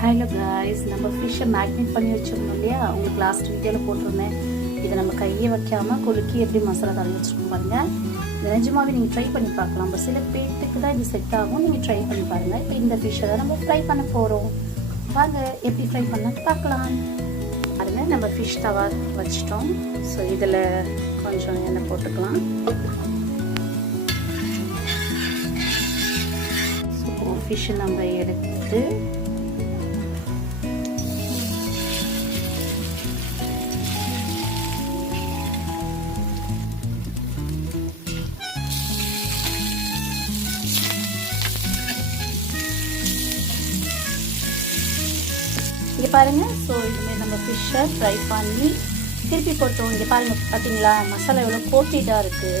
Hello guys, நம்ம ஃபிஷ்ஷை மேக்னேட் பண்ணி வச்சிருந்தோம் இல்லையா, உங்களுக்கு லாஸ்ட் வீடியோவில் போட்டிருந்தேன். இதை நம்ம கையை வைக்காமல் குலுக்கி எப்படி மசாலா தடவி வச்சுருக்கோம் பாருங்கள். இது நிஜமாவே நீங்கள் ட்ரை பண்ணி பார்க்கலாம். நம்ம சில பேர்த்துக்கு தான் இது செட் ஆகும். நீங்கள் ட்ரை பண்ணி பாருங்கள். இப்போ இந்த ஃபிஷ்ஷை தான் நம்ம ஃப்ரை பண்ண போகிறோம். வாங்க எப்படி ஃப்ரை பண்ணலான்னு பார்க்கலாம். பாருங்கள், நம்ம ஃபிஷ் தவா வச்சிட்டோம். ஸோ இதில் கொஞ்சம் எண்ணெய் போட்டுக்கலாம். ஸோ ஃபிஷ்ஷை நம்ம எடுத்து இங்கே பாருங்கள். ஸோ இதுமாரி நம்ம ஃபிஷ்ஷை ஃப்ரை பண்ணி திருப்பி போட்டோம். இங்கே பாருங்கள், பார்த்தீங்களா மசாலா எவ்வளோ கோட்டிட்டாக இருக்குது.